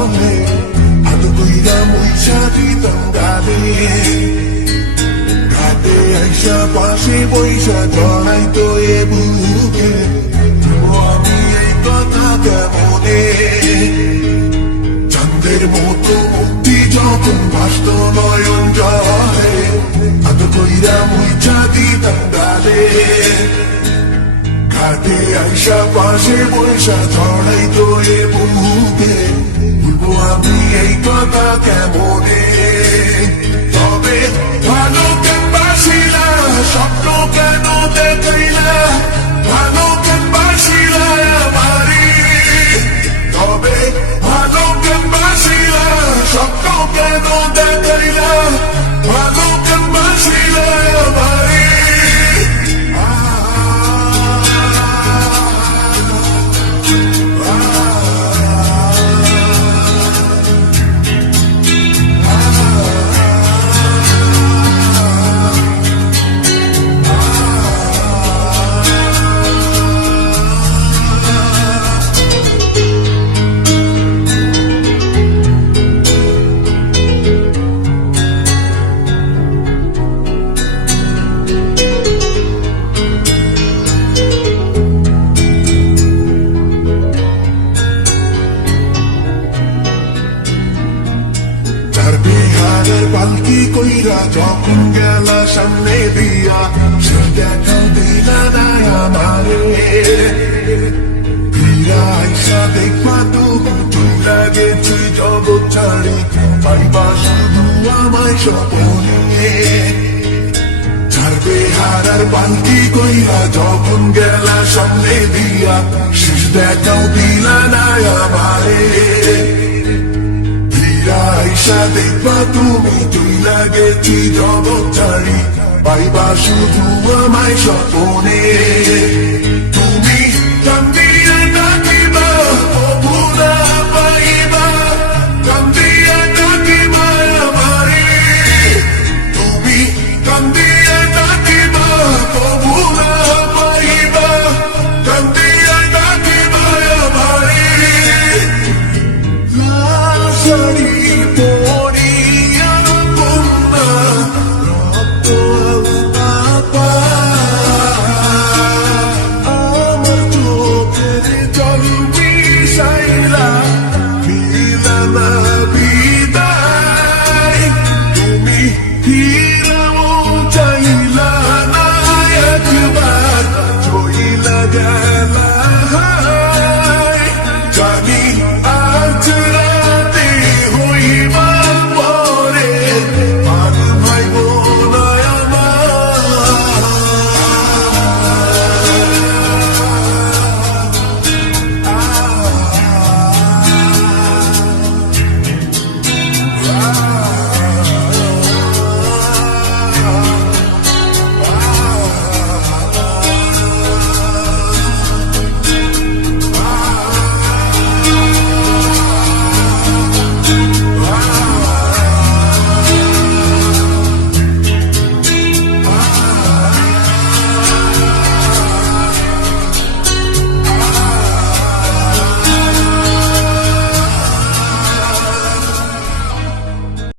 জলে আদু কইরা মুইছা দিতাম গালে ঘাটে আইসা পাশে বৈশা জড়াই তো এ বুকে আমি এই কথা কেমনে চাঁদের মতো মুক্তি যখন ভাসত নয়ন জলে আদু কইরা মুইছা দিতাম গালে ঘাটে আইসা পাশে বৈশা জড়াই তো এ বুকে বলবো আমি এই কথা কেমনে তবে ভালো কেন বাসিলা স্বপ্ন কেন দেখাইলা ভালো কেন বাসিলা আমারি তবে ভালো কেন বাসিলা স্বপ্ন কেন দেখাইলা ভালো কেন বাসিলা আমারি পালকি কইরা যখন গেলা সামনে দিয়া সে দেখাও দিলা না আমারে ফিরা আইসা দেখবা তুমি চইলা গেছি জগৎ ছাড়ি পাইবা শুধু আমায় স্বপনে ছাড়বে হারার পালকি কইরা যখন গেলা সামনে দিয়া শেষ দেখাও দিলা না আমারে আইসা দেখবা তুমি চইলা গেছি জগৎ ছাড়ি পাইবা শুধু আমায় স্বপনে